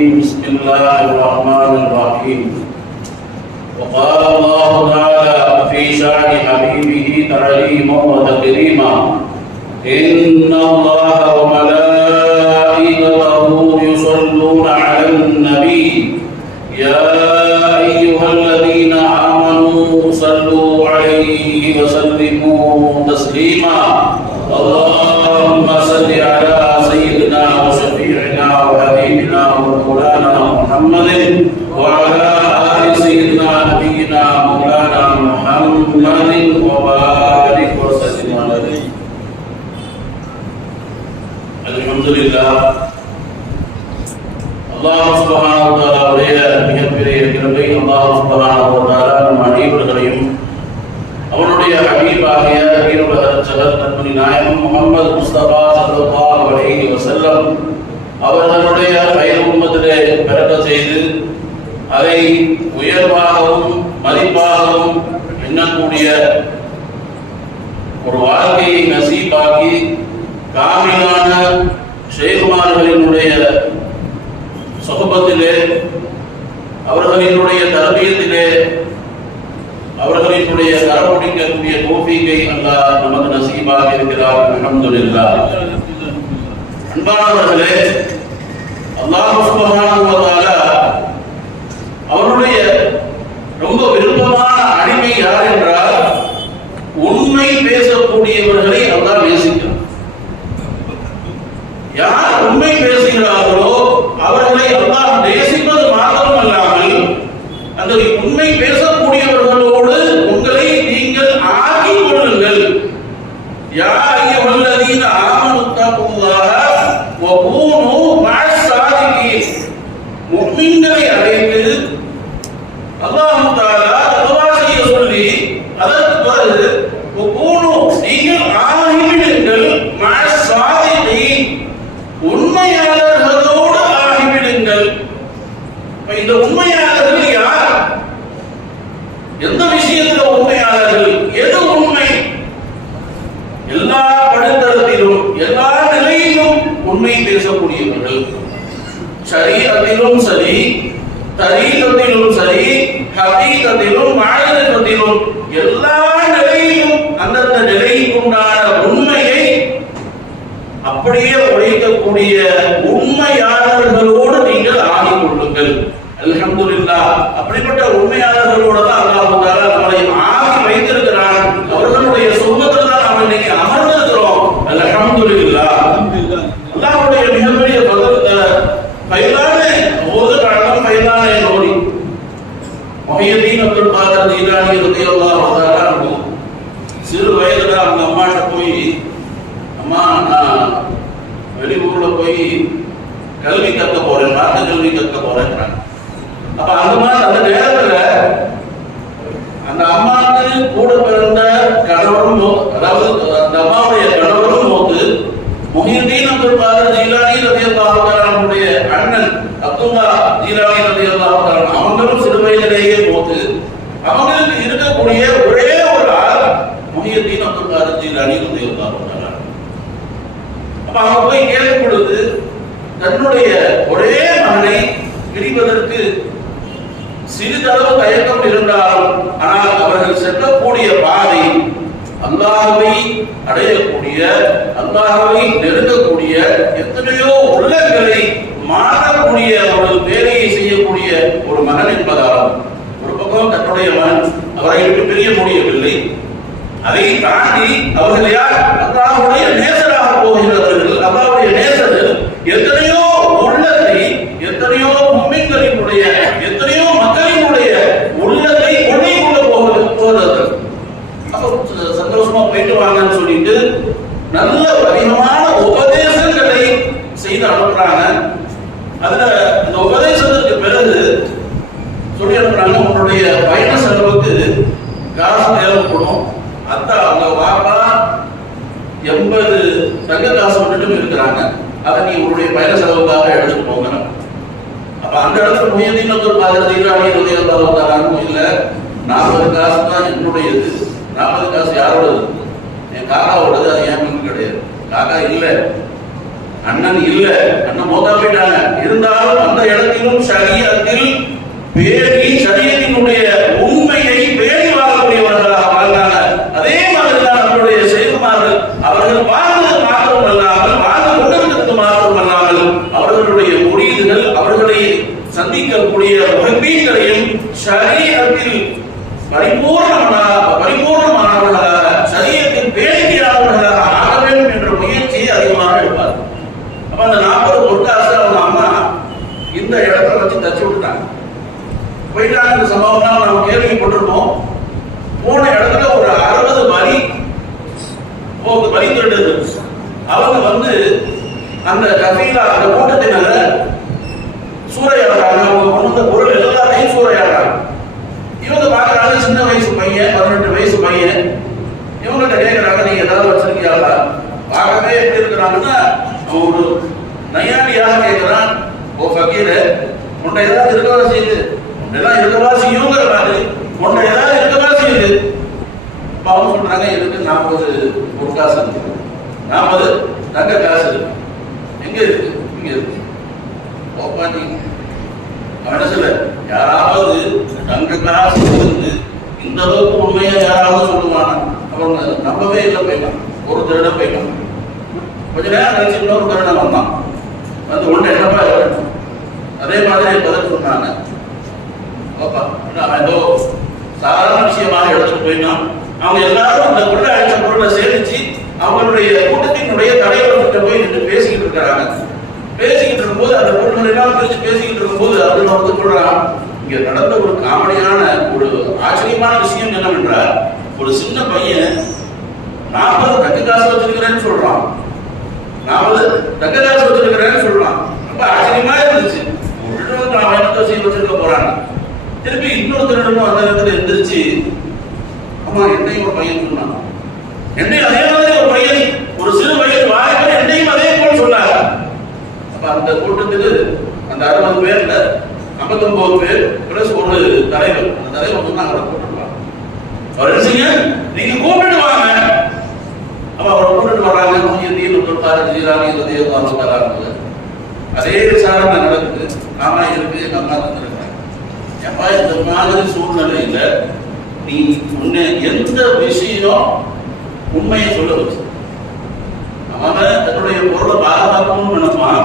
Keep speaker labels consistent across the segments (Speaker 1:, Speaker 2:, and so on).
Speaker 1: الرجيم بسم الله الرحمن الرحيم. وقال الله تعالى في شأن حبيبه تعليما وتكريما إن الله அல்ஹம்துலில்லாஹ். அல்லாஹ் மிகப்பெரிய கிருபை அல்லாஹ் நம் அனைவர்களையும் அவனுடைய ஹபீபாகிய நாயகம் முகமது முஸ்தபா ஸல்லல்லாஹு அலைஹி வஸல்லம் அவர்களுடைய கயிறு உம்மத்திலே பிறக்க செய்து அதை உயர்வாகவும் மதிப்பாகவும் எண்ணக்கூடிய ஒரு வாழ்க்கையை நசீபாக்கி காமிலான ஷேகுமார்களினுடைய சொகபத்திலே அவர்களினுடைய தர்பியத்திலே அவர்களினுடைய கரமுடிக்கக்கூடிய கோபிகை அல்லாஹ் நமக்கு நசீபாக இருக்கிறார். அல்ஹம்துலில்லாஹ். அன்பானவர்களே அல்லாஹ் சுப்ஹானஹு வ தஆலா அவருடைய ரொம்ப விருப்பமான அடிமை யார் என்றால் உண்மை பேசக்கூடியவர்களை அல்லாஹ் நேசிக்கிறார் யார் உண்மை பேசுகிறார்களோ அவர்களை அல்லாஹ் நேசிப்பது மாத்திரமல்லாமல் அந்த உண்மை பேசக்கூடியவர்களோடு உங்களை நீங்கள் ஆக்கிக் கொள்ளுங்கள் யா அய்யுஹல்லதீன ஆமனு தக்குல்லாஹ வ கூனு மஅஸ் சாதிகீன் முக்மின்களை அழைத்து அல்லாஹ் தாலா தக்வா செய்ய சொல்லி அதற்கு பிறகு வ நீங்கள் ஆகிவிடுங்கள் மஅஸ் சாதிகீன் உண்மையாளர்களோடு ஆகிவிடுங்கள் இந்த உண்மையாளர்கள் யார்? எந்த விஷயத்துல உண்மையாளர்கள்? எது உண்மை? எல்லா படுத்தளத்திலும் எல்லா நிலையிலும் உண்மை பேசக்கூடியவர்கள். சரீரத்திலும் சரி தரீரத்திலும் சரி ஹபீகத்திலும் மாநிலத்திலும் எல்லா நிலையிலும் அந்தந்த நிலைக்குண்டான உண்மையை அப்படியே உழைக்கக்கூடிய உண்மையாளர்களோடு நீங்கள் ஆகிக் கொள்ளுங்கள். அல்ஹம்துல்லா அப்படிப்பட்ட உண்மையாளர்களோடு தான் அல்லாஹ் தஆலா நம்மளை ஆகி வைத்திருக்கிறான் அவர்களுடைய சொந்தத்தில் தான் நாம் இன்னைக்கு அமர்ந்திருக்கிறோம் அல்ஹம்துலில்லாஹ் அல்லாஹ்வுடைய மிகப்பெரிய பதில் பைலானே ஓது காலம் பைலானே நோடி முஹியதீன் அப்துல் காதர் ஜீலானி ரலியல்லாஹு தஆலா அன்ஹு சிறு வயதுல அவங்க அம்மாட்ட போய் அம்மா நான் வெளியூர்ல போய் கல்வி கற்க போறேன் மார்க்க கல்வி கற்க போறேன்றாங்க அப்ப அந்த மாதிரி அந்த நேரத்துல அந்த அம்மாவுக்கு கூட பிறந்த கணவரும் மௌ- அதாவது அந்த அம்மாவுடைய கணவரும் மோத்து முஹியுத்தீன் அப்துல் காதர் ஜீலானி ரலியல்லாஹு தஆலாவுடைய அண்ணன் அப்துல்லா ஜீலானி ரலியல்லாஹு தஆலா அவங்களும் சிறு வயதிலேயே மோத்து அவங்களுக்கு இருக்கக்கூடிய ஒரே ஒரு ஆள் முஹியுத்தீன் அப்துல் காதர் ஜீலானி ரலியல்லாஹு தஆலா அப்ப அவங்க போய் கேட்கும் பொழுது தன்னுடைய ஒரே மகனை பிரிவதற்கு சிறிதளவு தயக்கம் இருந்தாலும் ஆனால் அவர்கள் செல்லக்கூடிய பாதை அல்லாஹ்வை அடையக்கூடிய அல்லாஹ்வை நெருங்கக்கூடிய எத்தனையோ உள்ளங்களை மாறக்கூடிய ஒரு வேலையை செய்யக்கூடிய ஒரு மகன் என்பதாலும் ஒரு பக்கம் தன்னுடைய மகன் அவரை விட்டு பிரிய முடியவில்லை. அதை தாண்டி அவர்கள் யார்? அல்லாஹுடைய இருக்கணும் அத்தா அவங்க பாப்பா எண்பது தங்க காசு விட்டுட்டு இருக்கிறாங்க. அதை நீ உங்களுடைய பயண செலவுக்காக எடுத்து போகணும் அப்ப அந்த இடத்துல முயற்சிகள் பாக்குறது ஈரானிய உதயம் தரவுக்காரனும் இல்லை. நாற்பது காசு தான் என்னுடையது. நாற்பது காசு யாரோடது? என் காக்காவோடது அது ஏன் கிடையாது. காக்கா இல்லை. அண்ணன் இல்லை. அண்ணன் மோதா போயிட்டாங்க. இருந்தாலும் அந்த இடத்திலும் சரியத்தில் பேரி சரி இந்த இடத்துல வச்சு தச்சு விட்டுட்டாங்க. போயிட்டாங்க இந்த சம்பவம்னா நம்ம கேள்விப்பட்டிருப்போம் போன இடத்துல ஒரு அறுபது வரி போகுது வரி திருடுது. அவங்க வந்து அந்த கஃபீலா அந்த கூட்டத்தினால சூறையாடுறாங்க. அவங்க கொண்டு வந்த பொருள் எல்லாத்தையும் சூறையாடுறாங்க. இவங்க பார்க்கறாங்க சின்ன வயசு பையன் பதினெட்டு வயசு பையன். இவங்க கேட்கறாங்க நீங்க ஏதாவது வச்சிருக்கீங்களா பார்க்கவே எப்படி இருக்கிறாங்கன்னா ஒரு நயாண்டியாக கேட்கிறான் ஓ ஃபக்கீர உன்னை ஏதாவது இருக்கவா செய்யுது உன்னெல்லாம் இருக்கவா செய்யுங்கிற மாதிரி உன்னை ஏதாவது இருக்கவா செய்யுது இப்போ அவங்க சொல்றாங்க எனக்கு நாற்பது பொற்காசு இருக்கு. நாற்பது தங்க காசு இருக்கு. எங்க இருக்கு? இங்க இருக்கு. ஓப்பாண்டி மனசுல யாராவது தங்க காசு இருந்து இந்த அளவுக்கு உண்மையா யாராவது சொல்லுவானா? அவங்க நம்பவே இல்லை போயிட்டான். ஒரு திருடம் போயிட்டான். கொஞ்ச நேரம் கழிச்சு இன்னொரு திருடம் வந்தான். வந்து ஒன்று என்னப்பா அதே மாதிரி பதில் சொன்னாங்க? ஏதோ சாதாரண விஷயமாக எடுத்துட்டு போயிருந்தான் அவங்க எல்லாரும் அந்த கொள்ள அழிச்ச பொருளை சேமிச்சு அவங்களுடைய கூட்டத்தினுடைய தலைவர்கிட்ட போய் நின்று பேசிக்கிட்டு இருக்கிறாங்க. பேசிக்கிட்டு இருக்கும்போது அந்த பொருள்கள் எல்லாம் பிரிச்சு பேசிக்கிட்டு இருக்கும்போது அதுல வந்து சொல்றான் இங்க நடந்த ஒரு காமெடியான ஒரு ஆச்சரியமான விஷயம் என்னவென்றால் ஒரு சின்ன பையன் நாற்பது தக்கு காசு வச்சிருக்கிறேன்னு சொல்றான். நாற்பது தக்க காசு வச்சிருக்கிறேன்னு சொல்றான். ரொம்ப ஆச்சரியமா இருந்துச்சு. ஒரு திருடனுக்கு அவன் செய்ய வச்சிருக்க போறாங்க. திருப்பி இன்னொரு திருடனும் அந்த இடத்துல எந்திரிச்சு அம்மா என்னையும் ஒரு பையன் சொன்னான். என்னையும் அதே மாதிரி ஒரு பையன் ஒரு சிறு வயது வாய்ப்பு என்னையும் அதே போல் சொன்னாங்க. அப்ப அந்த கூட்டத்துக்கு அந்த அறுபது பேர்ல ஐம்பத்தொன்பது பேர் பிளஸ் ஒரு தலைவர். அந்த தலைவர் வந்து நாங்க கூப்பிட்டுருவாங்க அவர் என்ன நீங்க கூப்பிட்டு வாங்க. அப்ப அவரை கூப்பிட்டு வர்றாங்க கொஞ்சம் தீர்வு கொடுத்தாரு ஜீராணி தேவதாரம் அதே விசாரணை நடக்குது. ஆமா இருக்கு எங்க அம்மா தந்திருக்காங்க எப்பா இந்த மாதிரி சூழ்நிலையில நீ உன்னை எந்த விஷயம் உண்மையை சொல்ல வச்சு? அவன் தன்னுடைய பொருளை பாதுகாக்கணும்னு நினைப்பான்.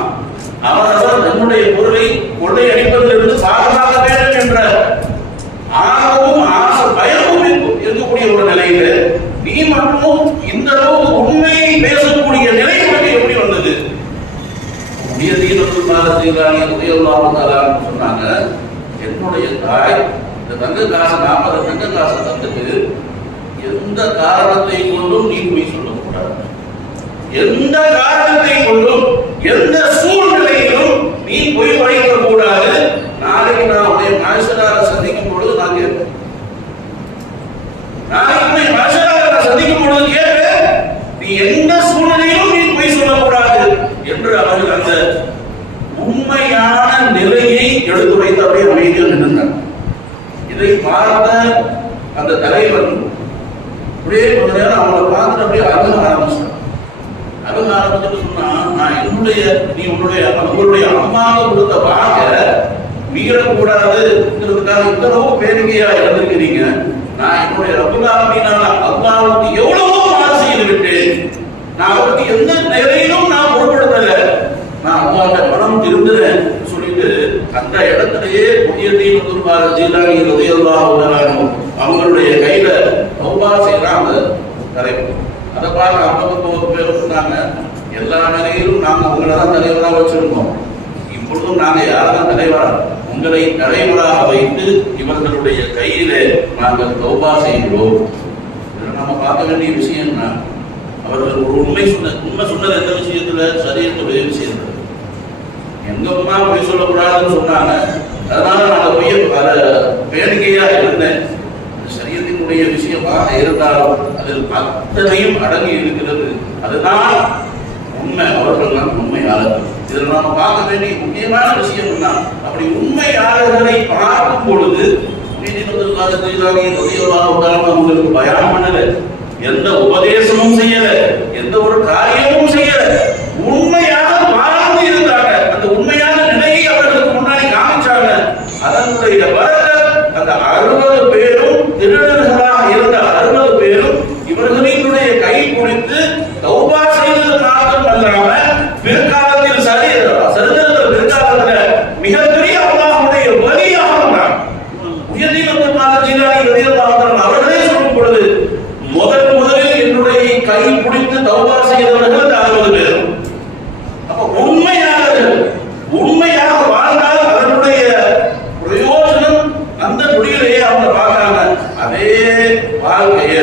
Speaker 1: அவரவர் தன்னுடைய பொருளை கொள்ளையடிப்பதிலிருந்து பாதுகாக்க வேண்டும் என்றார் ஆர்வமும் ஆசை பயமும் இருக்க- இருக்கக்கூடிய ஒரு நிலையில நீ மட்டும் இந்த அளவுக்கு உண்மையை பேசக்கூடிய நிலை உனக்கு எப்படி வந்தது உயர்தீனத்தில் பாரதீராணி உதயல்லாமத்தாலான்னு சொன்னாங்க என்னுடைய தாய் இந்த தங்க காசு நாற்பது தங்க காசு தந்துட்டு எந்த காரணத்தை கொண்டும் நீ போய் சொல்லக்கூடாது. எந்த காரணத்தை கொண்டும் எந்த சூழ் நீ பொய் படைக்க கூடாது நாளைக்கு நான் உடைய மாசராக சந்திக்கும் பொழுது நான் கேட்பேன் நாளைக்கு உடைய மாசராக நான் சந்திக்கும் பொழுது கேட்பேன் நீ எந்த சூழ்நிலையிலும் நீ பொய் சொல்லக்கூடாது என்று அவர்கள் அந்த உண்மையான நிலையை எடுத்து வைத்து அப்படியே அமைதியாக நின்றார் இதை அந்த தலைவன் அப்படியே கொஞ்ச நேரம் அவனை பார்த்துட்டு அப்படியே அழுக ஆரம்பிச்சிட்டான். அழுக ஆரம்பிச்சுட்டு சொன்னா நான் என்னுடைய நீ உன்னுடைய உங்களுடைய அம்மாவை கொடுத்த வாக்க மீறக்கூடாதுங்கிறதுக்காக இந்த அளவு பேரிக்கையா இருந்திருக்கிறீங்க நான் என்னுடைய ரகுலாமீனான அல்லாவுக்கு எவ்வளவோ மாறு செய்து விட்டேன். நான் அவருக்கு எந்த நிலையிலும் நான் பொருட்படுத்தல. நான் அல்லாட்ட மனம் திருந்துறேன். அந்த இடத்திலேயே புதிய தீபத்துருப்பாரு ஜீலானி உதயல்லாஹ் அவங்களுடைய கையில தௌபா செய்யறாங்க. தலைவர் அதை பார்க்க ஐம்பத்தொன்பது பேர் சொன்னாங்க. எல்லா நிலையிலும் நாங்கள் உங்களை தான் தலைவராக வச்சிருந்தோம். இப்பொழுதும் நாங்கள் யாரெல்லாம் தலைவரா? உங்களை தலைவராக வைத்து இவர்களுடைய கையிலே நாங்கள் தௌபா செய்கிறோம். நம்ம பார்க்க வேண்டிய விஷயம் என்ன? அவர்கள் ஒரு உண்மை சொன்ன உண்மை சொன்னது எந்த விஷயத்துல? சரியத்துடைய விஷயத்துல. எங்கம்மா பொய் சொல்லக்கூடாதுன்னு சொன்னாங்க. அதனால நான் பொய்ய வேடிக்கையா இருந்தேன். சரியத்தினுடைய விஷயமாக இருந்தாலும் அதில் அத்தனையும் அடங்கி இருக்கிறது. அதுதான் உண்மை. அவர்கள் தான் உண்மையாளர் இதில் நாம் பார்க்க வேண்டிய முக்கியமான விஷயம் தான் அப்படி உண்மையாளர்களை பார்க்கும் பொழுது உங்களுக்கு பயம் பண்ணல. எந்த உபதேசமும் செய்யல. எந்த ஒரு காரியமும் செய்யல உண்மையாக வாழ்ந்து இருந்தாங்க அந்த உண்மையான நிலையை அவர்களுக்கு முன்னாடி காமிச்சாங்க அதனுடைய வரலாறு அந்த அறுபது பேரும் திருடர்களாக இருந்த அறுபது பேரும் இவர்களினுடைய கை குடித்து தௌபா செய்தது மாத்திரம் அல்லாம பிற்காலத்தில் சரி சரித்திரத்தில் பிற்காலத்துல மிகப்பெரிய அல்லாஹ்வுடைய வலியாக இருந்தாங்க உயர்நீதிமன்ற ஜீலானி ரலியல்லாஹு அவர்களே சொல்லும் பொழுது முதல் முதலில் என்னுடைய கை பிடித்து தௌபா செய்தவர்கள் இந்த அறுபது பேரும் அப்ப உண்மையானது உண்மையாக வாழ்ந்தால் அதனுடைய பிரயோஜனம் அந்த நொடியிலேயே அவங்க பார்க்கறாங்க அதே வாழ்க்கைய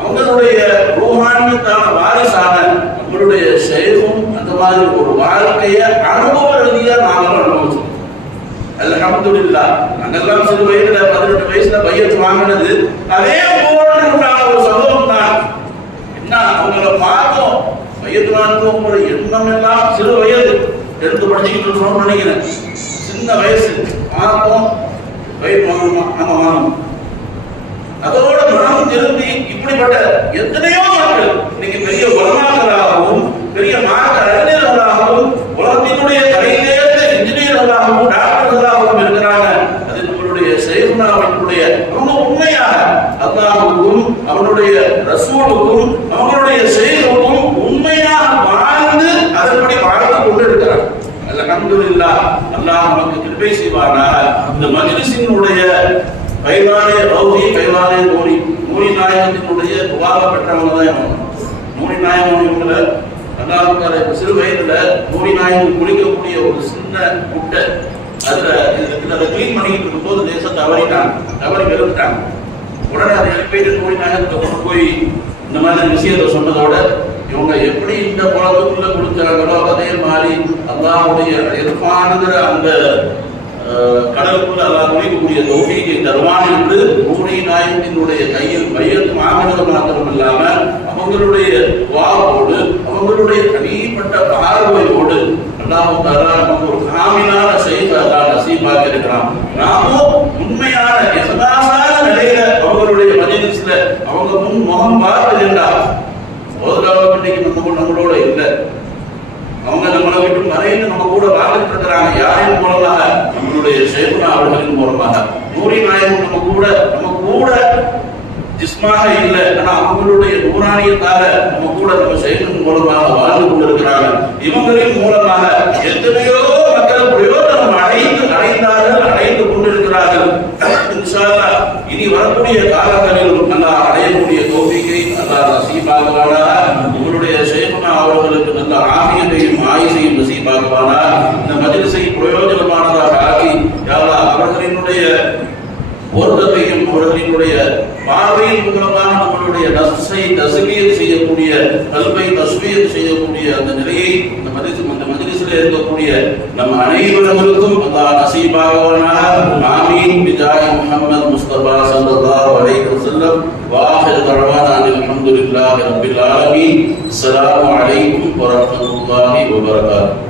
Speaker 1: அவங்களுடைய ரூஹானியத்தான வாரிசான நம்மளுடைய செயலும் அந்த மாதிரி ஒரு வாழ்க்கைய அனுபவ ரீதியா நாங்களும் அனுபவிச்சோம் அல்ஹம்துலில்லா நாங்கெல்லாம் சிறு வயதுல பதினெட்டு வயசுல பையத்து வாங்கினது. அதே போன்ற ஒரு சம்பவம் தான். என்ன அவங்கள பார்த்தோம். வயது வாங்கும் ஒரு எண்ணம் எல்லாம் சிறு வயது. எடுத்து படிச்சுக்கிட்டு இருக்கோம்னு நினைக்கிறேன். சின்ன வயசு. பார்த்தோம் வயிறு வாங்கணுமா நம்ம வாங்கணும் அதோட மனம் திரும்பி இப்படிப்பட்ட எத்தனையோ மக்கள் இன்னைக்கு பெரிய உலமாக்களாகவும் பெரிய மார்க்க அறிஞர்களாகவும் உலகத்தினுடைய தலைதேர்ந்த இன்ஜினியர்களாகவும் டாக்டர்களாகவும் இருக்கிறாங்க அது நம்மளுடைய செய்வனாவுடைய அவங்க உண்மையாக அல்லாஹுக்கும் அவனுடைய ரசூலுக்கும் அவங்களுடைய செய்வனுக்கும் உண்மையாக வாழ்ந்து அதன்படி வாழ்ந்து கொண்டு இருக்கிறார் அல்ஹம்துலில்லாஹ் அல்லாஹ் நமக்கு கிருபை செய்வானாக. இந்த மஜ்லிஸினுடைய கைவாலய ரவுதி கைவாலய கோரி நூறி நாயகத்தினுடைய துவாக பெற்றவங்க தான் இவங்க நாயகம் இவங்கள அல்லாஹுக்கார சிறு வயதுல நூறி நாயகம் குளிக்கக்கூடிய ஒரு சின்ன முட்டை. அதுல இதுல அதை க்ளீன் பண்ணிக்கிட்டு இருக்கும்போது தேசம் தவறிட்டாங்க தவறி வெறுத்துட்டாங்க உடனே அதை எழுப்பிட்டு நூறி நாயகத்தை கொண்டு போய் இந்த மாதிரி விஷயத்தை சொன்னதோட இவங்க எப்படி இந்த குளத்துக்குள்ள குளிச்சாங்களோ அதே மாதிரி அல்லாவுடைய இருப்பானுங்கிற அந்த கடலுக்குள்ள அல்லா குளிக்கக்கூடிய தொகையை தருவான் என்று பூனை நாயகத்தினுடைய கையில் மையத்து வாங்கினது மாத்திரம் இல்லாம அவங்களுடைய வாவோடு அவங்களுடைய தனிப்பட்ட பார்வையோடு அல்லாஹ் தாலா நமக்கு ஒரு காமிலான செய்தி அல்லாஹ் நசீபாக இருக்கிறான் நாமும் உண்மையான எசதாசான நிலையில அவங்களுடைய மஜிலிஸ்ல அவங்க முன் முகம் பார்த்து நின்றார் ஓதுகாலம் இன்னைக்கு நம்ம நம்மளோட இல்லை அவங்க வரையில் நம்ம கூட வாழ்ந்துட்டு இருக்கிறாங்க யாரின் மூலமாக நம்மளுடைய சேகுனா அவர்களின் மூலமாக. நூறி நாயகம் நம்ம கூட நம்ம கூட ஜிஸ்மாக இல்லை ஆனா அவங்களுடைய நூறாணியத்தாக நம்ம கூட நம்ம சேகன் மூலமாக வாழ்ந்து கொண்டிருக்கிறாங்க. இவங்களின் மூலமாக எத்தனையோ மக்கள் பிரயோஜனம் அடைந்து அடைந்தார்கள் அடைந்து கொண்டிருக்கிறார்கள். இனி வரக்கூடிய காலங்களிலும் நல்லா அடையக்கூடிய கோபிக்கை நல்லா நசீபாகுவானா நம்முடைய சேகுனா அவர்களுக்கு நல்ல ஆகியத்தையும் ஆயுசையும் நசீபாக்குவானா இந்த மஜிலிசை பிரயோஜனமானதாக ஆக்கி யாரா அவர்களினுடைய பொருத்தத்தையும் அவர்களினுடைய பார்வையின் மூலமாக நம்மளுடைய நசை நசுவியல் செய்யக்கூடிய கல்வை நசுவியல் செய்யக்கூடிய அந்த நிலையை இந்த மதிச்சு அந்த மஜ்லிஸில் இருக்கக்கூடிய நம் அனைவர்களுக்கும் அல்லா நசீபாகவனாக ஆமீன். பிஜாய் முகமது முஸ்தபா ஸல்லல்லாஹு அலைஹி வஸல்லம். வாஹிர் தஅவானா அனில் ஹம்துலில்லாஹி ரப்பில் ஆலமீன். அஸ்ஸலாமு அலைக்கும் வரஹ்மத்துல்லாஹி வபரகாத்துஹு